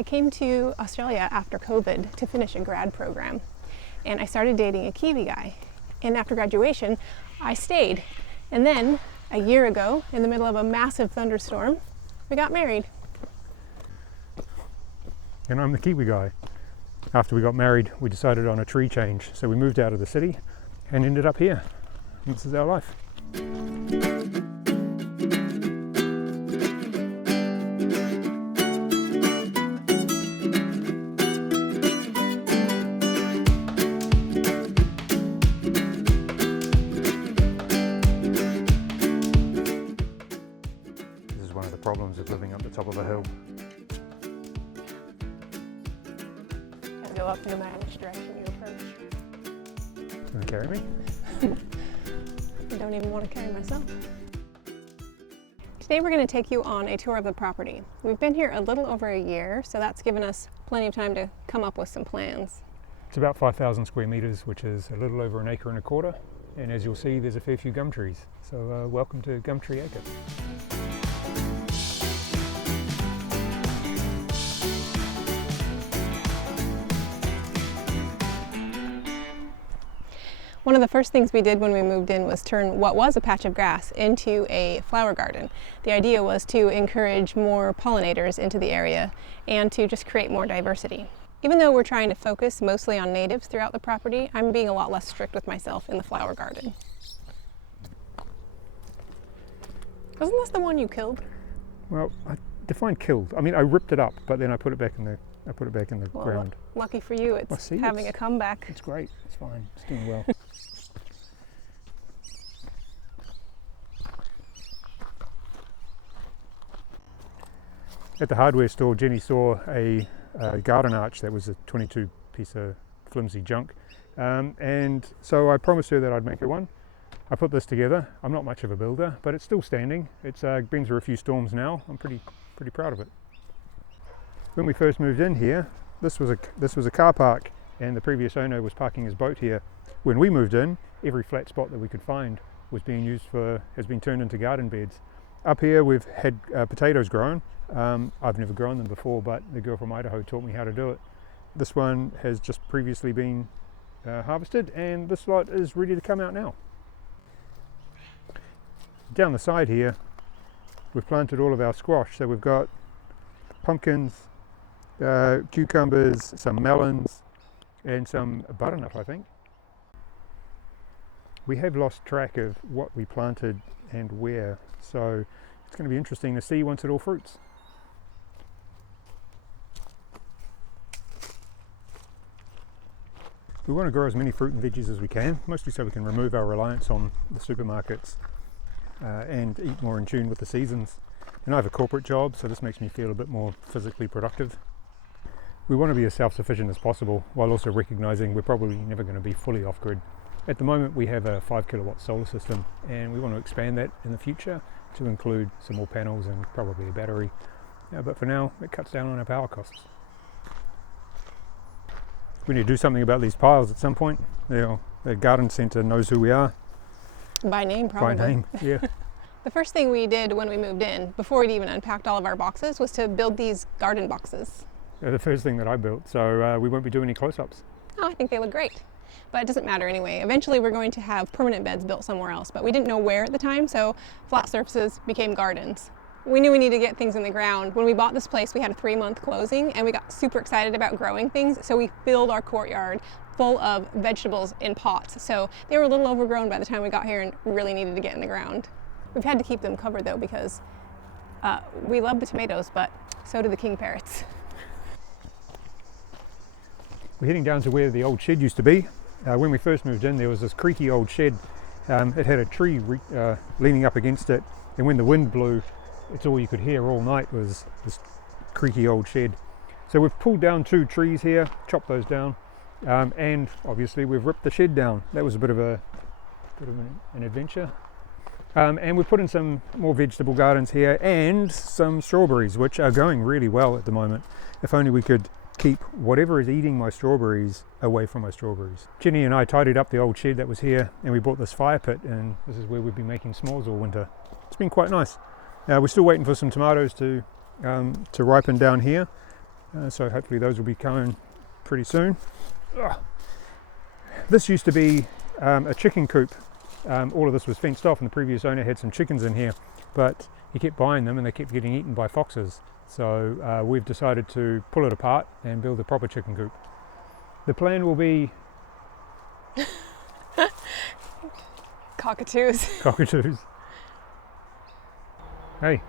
I came to Australia after COVID to finish a grad program, and I started dating a Kiwi guy. And after graduation, I stayed. And then, a year ago, in the middle of a massive thunderstorm, we got married. And I'm the Kiwi guy. After we got married, we decided on a tree change. So we moved out of the city and ended up here. This is our life. This is one of the problems of living up the top of a hill. Go up no matter which direction you approach. You want to carry me? I don't even want to carry myself. Today we're going to take you on a tour of the property. We've been here a little over a year, so that's given us plenty of time to come up with some plans. It's about 5,000 square metres, which is a little over 1.25 acres. And as you'll see, there's a fair few gum trees. So welcome to Tree Acre. One of the first things we did when we moved in was turn what was a patch of grass into a flower garden. The idea was to encourage more pollinators into the area and to just create more diversity. Even though we're trying to focus mostly on natives throughout the property, I'm being a lot less strict with myself in the flower garden. Wasn't this the one you killed? Well, I define killed. I mean, I ripped it up, but then I put it back in the Well, ground. Lucky for you, it's having a comeback. It's great. It's fine. It's doing well. At the hardware store, Jenny saw a garden arch that was a 22 piece of flimsy junk, and so I promised her that I'd make her one. I put this together. I'm not much of a builder, but it's still standing. It's been through a few storms now. I'm pretty proud of it. When we first moved in here, this was a car park, and the previous owner was parking his boat here. When we moved in, every flat spot that we could find has been turned into garden beds. Up here we've had potatoes grown. I've never grown them before, but the girl from Idaho taught me how to do it. This one has just previously been harvested, and this lot is ready to come out now. Down the side here, we've planted all of our squash. So we've got pumpkins, cucumbers, some melons, and some butternut, I think. We have lost track of what we planted and where, so it's going to be interesting to see once it all fruits. We want to grow as many fruit and veggies as we can, mostly so we can remove our reliance on the supermarkets and eat more in tune with the seasons. And I have a corporate job, so this makes me feel a bit more physically productive. We want to be as self-sufficient as possible, while also recognizing we're probably never going to be fully off-grid. At the moment we have a 5 kilowatt solar system, and we want to expand that in the future to include some more panels and probably a battery. But for now, it cuts down on our power costs. We need to do something about these piles at some point. The garden centre knows who we are. By name, probably. By name, yeah. The first thing we did when we moved in, before we'd even unpacked all of our boxes, was to build these garden boxes. The first thing that I built, so we won't be doing any close-ups. Oh, I think they look great. But it doesn't matter anyway. Eventually we're going to have permanent beds built somewhere else, but we didn't know where at the time, so flat surfaces became gardens. We knew we needed to get things in the ground. When we bought this place, we had a 3-month closing, and we got super excited about growing things, so we filled our courtyard full of vegetables in pots. So they were a little overgrown by the time we got here and really needed to get in the ground. We've had to keep them covered though, because we love the tomatoes, but so do the king parrots. We're heading down to where the old shed used to be. When we first moved in, there was this creaky old shed. It had a tree leaning up against it, and when the wind blew, it's all you could hear all night was this creaky old shed. So we've pulled down 2 trees here, chopped those down, and obviously we've ripped the shed down. That was a bit of an adventure. And we've put in some more vegetable gardens here and some strawberries, which are going really well at the moment. If only we could keep whatever is eating my strawberries away from my strawberries. Jenny and I tidied up the old shed that was here, and we bought this fire pit, and this is where we've been making s'mores all winter. It's been quite nice. We're still waiting for some tomatoes to ripen down here, So hopefully those will be coming pretty soon. Ugh. This used to be a chicken coop. All of this was fenced off, and the previous owner had some chickens in here, but he kept buying them and they kept getting eaten by foxes. So we've decided to pull it apart and build a proper chicken coop. The plan will be Cockatoos. cockatoos. Hey,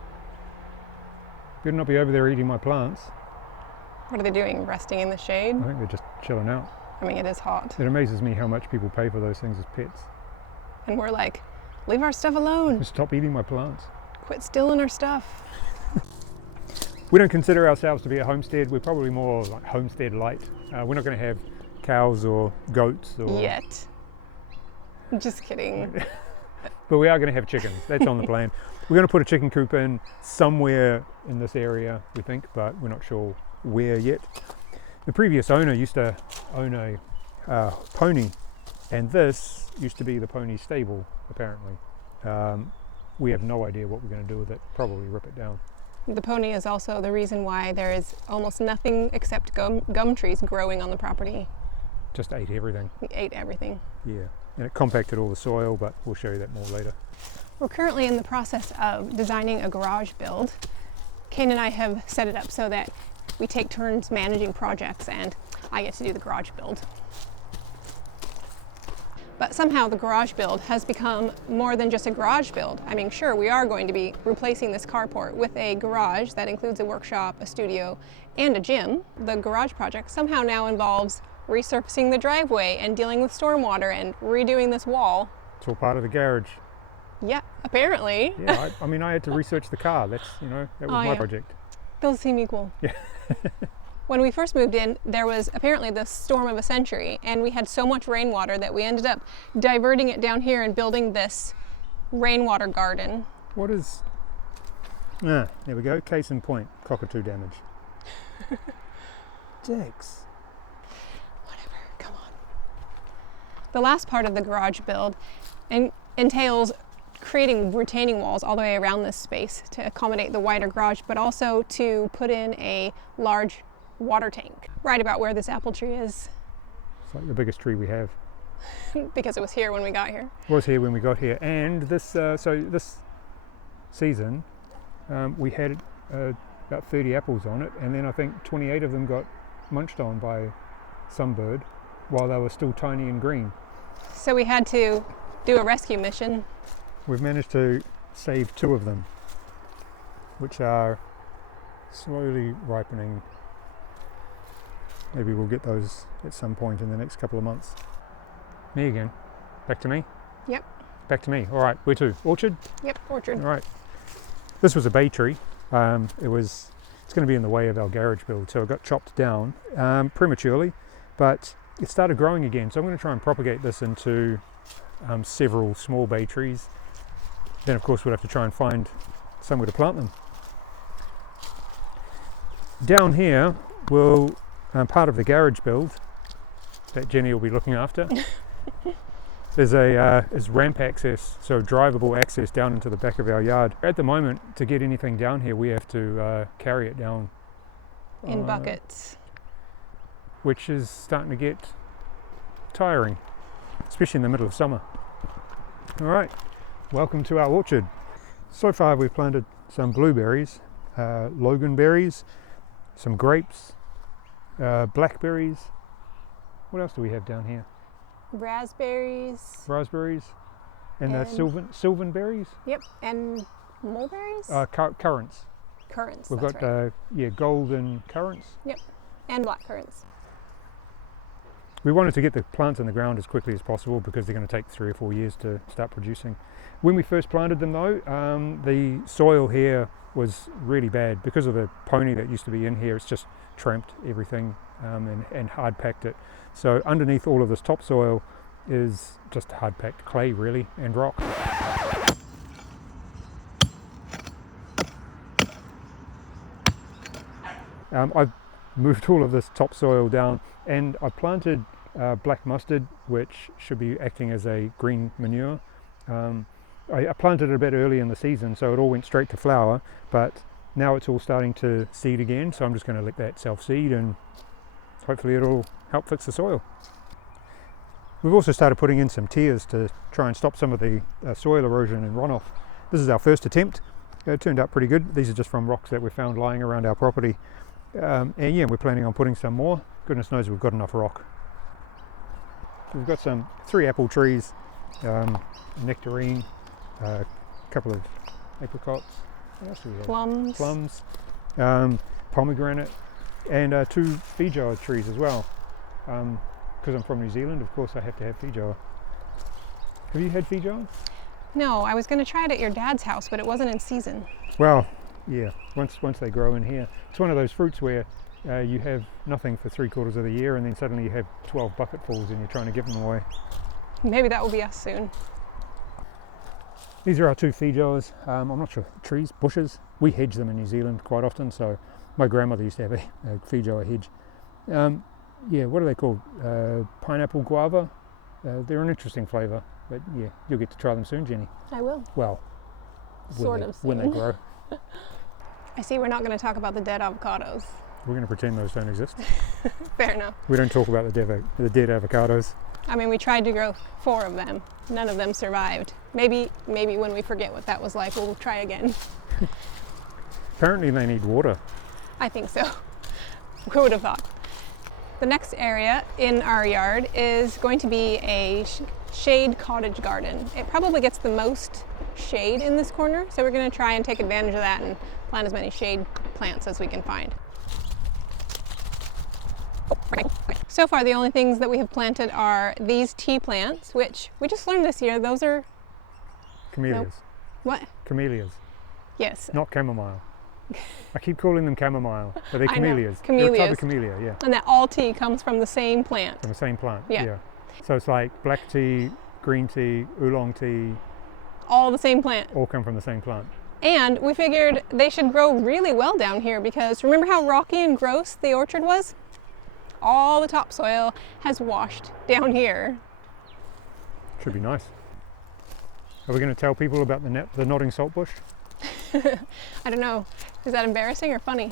better not be over there eating my plants. What are they doing? Resting in the shade? I think they're just chilling out. I mean, it is hot. It amazes me how much people pay for those things as pets. And we're like, leave our stuff alone. Stop eating my plants. Quit stealing our stuff. We don't consider ourselves to be a homestead. We're probably more like Homestead Lite. We're not going to have cows or goats or... Yet. Just kidding. But we are going to have chickens. That's on the plan. We're going to put a chicken coop in somewhere in this area, we think, but we're not sure where yet. The previous owner used to own a pony, and this used to be the pony stable, apparently. We have no idea what we're going to do with it. Probably rip it down. The pony is also the reason why there is almost nothing except gum trees growing on the property. Just ate everything. We ate everything. Yeah, and it compacted all the soil, but we'll show you that more later. We're currently in the process of designing a garage build. Kane and I have set it up so that we take turns managing projects, and I get to do the garage build. But somehow the garage build has become more than just a garage build. I mean, sure, we are going to be replacing this carport with a garage that includes a workshop, a studio, and a gym. The garage project somehow now involves resurfacing the driveway and dealing with stormwater and redoing this wall. It's all part of the garage. Yeah, apparently. Yeah, I mean, I had to research the car. That's, that was my project. Those seem equal. Yeah. When we first moved in, there was apparently the storm of a century, and we had so much rainwater that we ended up diverting it down here and building this rainwater garden. What is... there we go. Case in point. Cockatoo damage. Dicks. Whatever, come on. The last part of the garage build entails creating retaining walls all the way around this space to accommodate the wider garage, but also to put in a large water tank right about where this apple tree is. It's like the biggest tree we have. Because it was here when we got here. It was here when we got here, and this this season we had about 30 apples on it, and then I think 28 of them got munched on by some bird while they were still tiny and green. So we had to do a rescue mission. We've managed to save 2 of them, which are slowly ripening. Maybe we'll get those at some point in the next couple of months. Me again. Back to me? Yep. Back to me. All right, where to? Orchard? Yep, orchard. All right. This was a bay tree. It's going to be in the way of our garage build, so it got chopped down prematurely, but it started growing again. So I'm going to try and propagate this into several small bay trees. Then of course we'll have to try and find somewhere to plant them. Down here will part of the garage build that Jenny will be looking after is ramp access, so drivable access down into the back of our yard. At the moment, to get anything down here, we have to carry it down in buckets, which is starting to get tiring, especially in the middle of summer. All right, welcome to our orchard. So far we've planted some blueberries, loganberries, some grapes, blackberries. What else do we have down here? Raspberries, and sylvan berries. Yep, and mulberries. Currants. Currants. We've that's got right. Golden currants. Yep, and black currants. We wanted to get the plants in the ground as quickly as possible because they're going to take 3 or 4 years to start producing. When we first planted them though, the soil here was really bad because of the pony that used to be in here. It's just tramped everything and hard packed it. So underneath all of this topsoil is just hard packed clay really, and rock. I've moved all of this topsoil down, and I planted black mustard, which should be acting as a green manure. I planted it a bit early in the season, so it all went straight to flower, but now it's all starting to seed again, so I'm just going to let that self-seed and hopefully it'll help fix the soil. We've also started putting in some tiers to try and stop some of the soil erosion and runoff. This is our first attempt. It turned out pretty good. These are just from rocks that we found lying around our property. And yeah, we're planning on putting some more. Goodness knows we've got enough rock. We've got 3 apple trees, a nectarine, a couple of apricots. What else do we have? Plums. Pomegranate, and 2 feijoa trees as well. Because I'm from New Zealand, of course I have to have feijoa. Have you had feijoa? No, I was going to try it at your dad's house, but it wasn't in season. Well, yeah, once they grow in here. It's one of those fruits where you have nothing for 3/4 of the year and then suddenly you have 12 bucketfuls and you're trying to give them away. Maybe that will be us soon. These are our 2 feijoas. I'm not sure, trees, bushes. We hedge them in New Zealand quite often, so my grandmother used to have a feijoa hedge. Yeah, what are they called? Pineapple guava. They're an interesting flavour, but yeah, you'll get to try them soon, Jenny. I will. Well, when they grow. I see we're not going to talk about the dead avocados. We're going to pretend those don't exist. Fair enough. We don't talk about the dead avocados. I mean, we tried to grow 4 of them. None of them survived. Maybe when we forget what that was like, we'll try again. Apparently they need water. I think so. Who would have thought? The next area in our yard is going to be a shade cottage garden. It probably gets the most shade in this corner, so we're going to try and take advantage of that and plant as many shade plants as we can find. So far, the only things that we have planted are these tea plants, which we just learned this year. Those are camellias. Nope. What? Camellias. Yes. Not chamomile. I keep calling them chamomile, but they're I know. camellias. Camellias. They're a type of camellia, yeah. And that all tea comes from the same plant. From the same plant, Yeah. yeah. So it's like black tea, green tea, oolong tea, All the same plant. all come from the same plant. And we figured they should grow really well down here because remember how rocky and gross the orchard was? All the topsoil has washed down here. Should be nice. Are we going to tell people about the nodding saltbush? I don't know. Is that embarrassing or funny?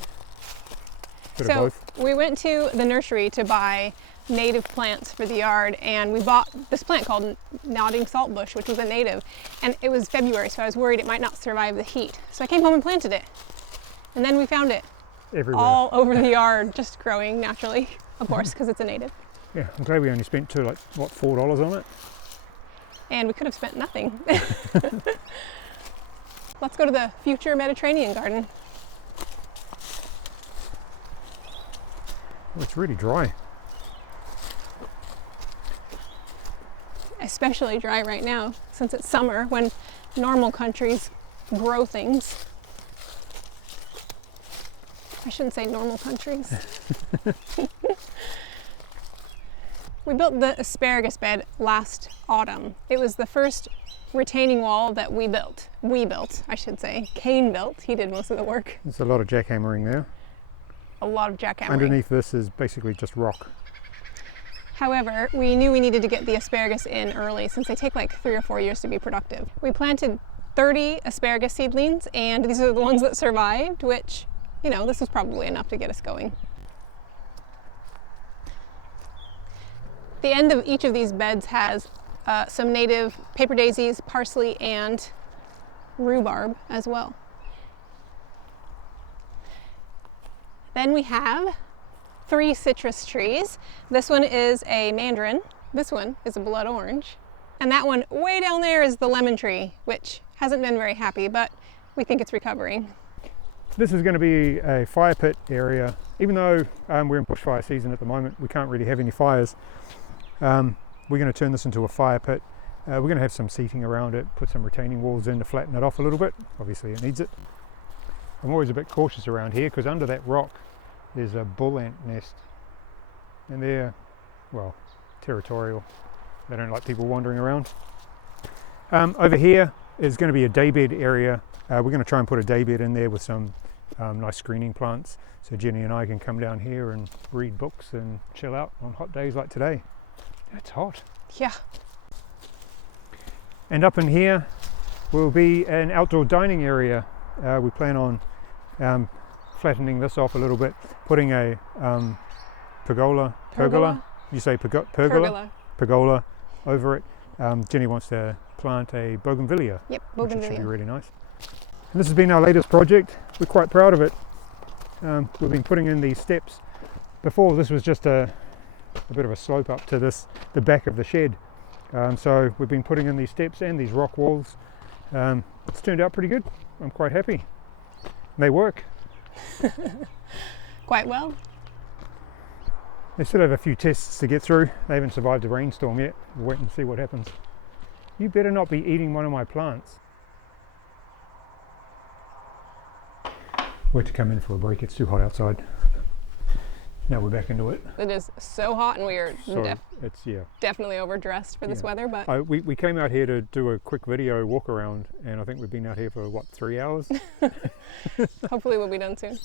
Bit of both. We went to the nursery to buy native plants for the yard, and we bought this plant called nodding saltbush, which was a native, and it was February, so I was worried it might not survive the heat. So I came home and planted it, and then we found it Everywhere. all over the yard, just growing naturally, of course, because it's a native. Yeah, I'm glad we only spent $4 on it. And we could have spent nothing. Let's go to the future Mediterranean garden. Oh, it's really dry. Especially dry right now, since it's summer, when normal countries grow things. I shouldn't say normal countries. We built the asparagus bed last autumn. It was the first retaining wall that we built. I should say. Kane built. He did most of the work. There's a lot of jackhammering there. A lot of jackhammering. Underneath this is basically just rock. However, we knew we needed to get the asparagus in early since they take like 3 or 4 years to be productive. We planted 30 asparagus seedlings, and these are the ones that survived, which, you know, this was probably enough to get us going. The end of each of these beds has some native paper daisies, parsley, and rhubarb as well. Then we have 3 citrus trees. This one is a mandarin. This one is a blood orange. And that one way down there is the lemon tree, which hasn't been very happy, but we think it's recovering. This is going to be a fire pit area. Even though we're in bushfire season at the moment, we can't really have any fires. We're going to turn this into a fire pit. We're going to have some seating around it, put some retaining walls in to flatten it off a little bit. Obviously it needs it. I'm always a bit cautious around here because under that rock there's a bull ant nest, and they're, well, territorial. They don't like people wandering around. Over here is going to be a daybed area. We're going to try and put a daybed in there with some nice screening plants, so Jenny and I can come down here and read books and chill out on hot days like today. It's hot. Yeah. And up in here will be an outdoor dining area. We plan on flattening this off a little bit, putting a pergola, you say pergola over it. Jenny wants to plant a bougainvillea, Yep, which bougainvillea. should be really nice. And this has been our latest project. We're quite proud of it. We've been putting in these steps. Before, this was just a bit of a slope up to the back of the shed. So we've been putting in these steps and these rock walls. It's turned out pretty good. I'm quite happy. They work. Quite well. They still have a few tests to get through. They haven't survived a rainstorm yet. We'll wait and see what happens. You better not be eating one of my plants. Wait to come in for a break. It's too hot outside. Now we're back into it. It is so hot, and we are definitely overdressed for this weather. But we came out here to do a quick video walk around, and I think we've been out here for what, 3 hours? Hopefully we'll be done soon.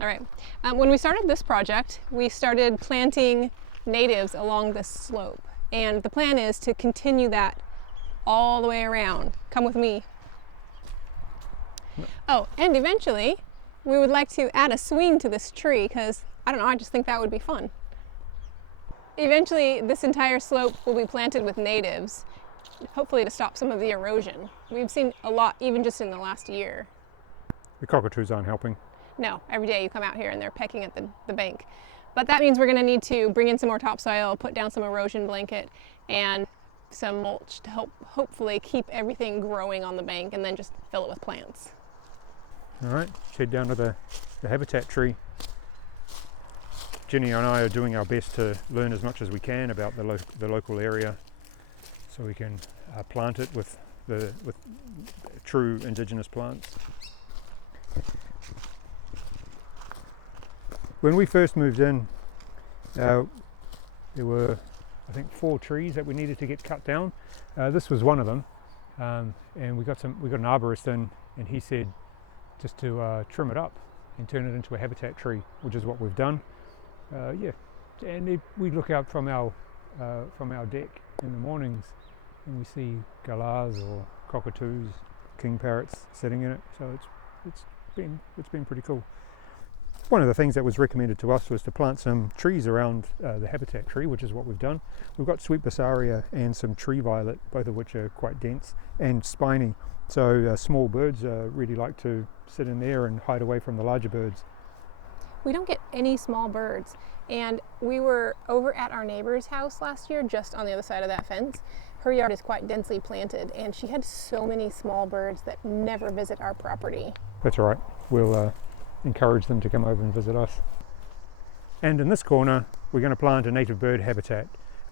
All right. When we started this project, we started planting natives along this slope, and the plan is to continue that all the way around. Come with me. Oh, and eventually we would like to add a swing to this tree because, I don't know, I just think that would be fun. Eventually this entire slope will be planted with natives, hopefully to stop some of the erosion. We've seen a lot even just in the last year. The cockatoos aren't helping. No, every day you come out here and they're pecking at the bank. But that means we're going to need to bring in some more topsoil, put down some erosion blanket, and some mulch to hopefully keep everything growing on the bank, and then just fill it with plants. All right, let's head down to the habitat tree. Jenny and I are doing our best to learn as much as we can about the local area, so we can plant it with true indigenous plants. When we first moved in, there were, I think, 4 trees that we needed to get cut down. This was one of them, and we got an arborist in, and he said just to trim it up and turn it into a habitat tree, which is what we've done. And we look out from our deck in the mornings, and we see galahs or cockatoos, king parrots sitting in it. So it's been pretty cool. One of the things that was recommended to us was to plant some trees around the habitat tree, which is what we've done. We've got sweet bassaria and some tree violet, both of which are quite dense and spiny. So small birds really like to sit in there and hide away from the larger birds. We don't get any small birds, and we were over at our neighbor's house last year, just on the other side of that fence. Her yard is quite densely planted, and she had so many small birds that never visit our property. That's all right. We'll encourage them to come over and visit us. And in this corner, we're going to plant a native bird habitat,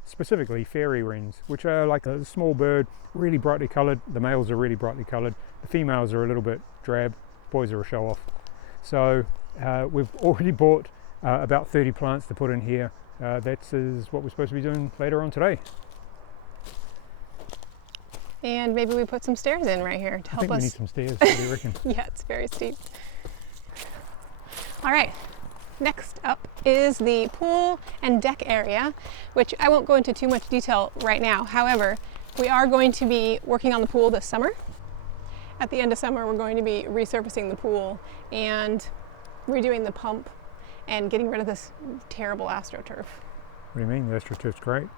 specifically fairy wrens, which are like a small bird, really brightly coloured. The males are really brightly coloured. The females are a little bit drab. Boys are a show off. So we've already bought about 30 plants to put in here. That is what we're supposed to be doing later on today. And maybe we put some stairs in right here to help us. I think we need some stairs, what do you reckon? Yeah, it's very steep. All right, next up is the pool and deck area, which I won't go into too much detail right now. However, we are going to be working on the pool this summer. At the end of summer, we're going to be resurfacing the pool and redoing the pump and getting rid of this terrible AstroTurf. What do you mean? The AstroTurf's great.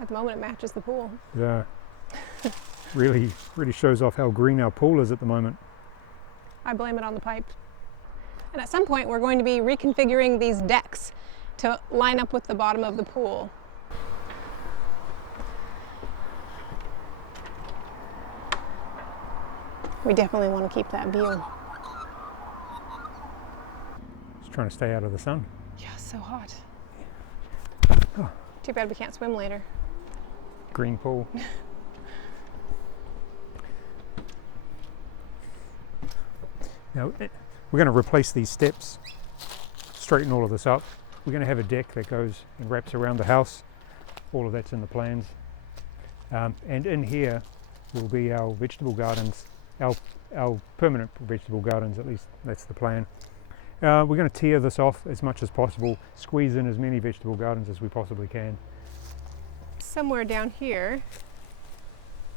At the moment, it matches the pool. Yeah. really shows off how green our pool is at the moment. I blame it on the pipe. And at some point, we're going to be reconfiguring these decks to line up with the bottom of the pool. We definitely want to keep that view. Just trying to stay out of the sun. Yeah, so hot. Oh. Too bad we can't swim later. Green pool. Now, we're going to replace these steps, straighten all of this up. We're going to have a deck that goes and wraps around the house. All of that's in the plans. And in here will be our vegetable gardens, our permanent vegetable gardens, at least that's the plan. We're going to tear this off as much as possible, squeeze in as many vegetable gardens as we possibly can. Somewhere down here,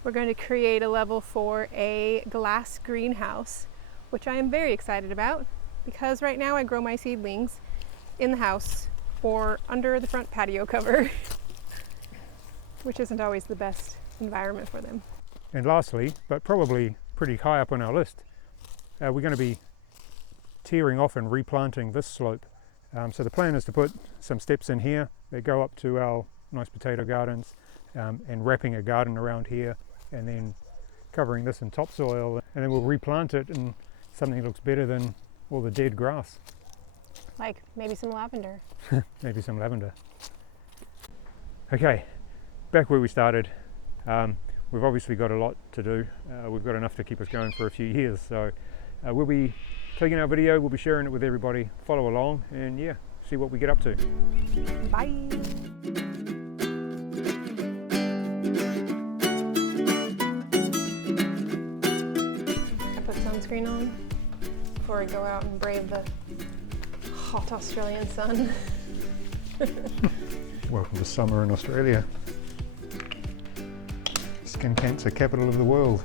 we're going to create a level for a glass greenhouse which I am very excited about because right now I grow my seedlings in the house or under the front patio cover, which isn't always the best environment for them. And lastly, but probably pretty high up on our list, we're going to be tearing off and replanting this slope. So the plan is to put some steps in here that go up to our nice potato gardens, and wrapping a garden around here, and then covering this in topsoil, and then we'll replant it in something that looks better than all the dead grass. Like maybe some lavender. Maybe some lavender. Okay, back where we started. We've obviously got a lot to do. We've got enough to keep us going for a few years, so we'll be taking our video, we'll be sharing it with everybody. Follow along and yeah, see what we get up to. Bye! I put sunscreen on before I go out and brave the hot Australian sun. Welcome to summer in Australia. Skin cancer capital of the world.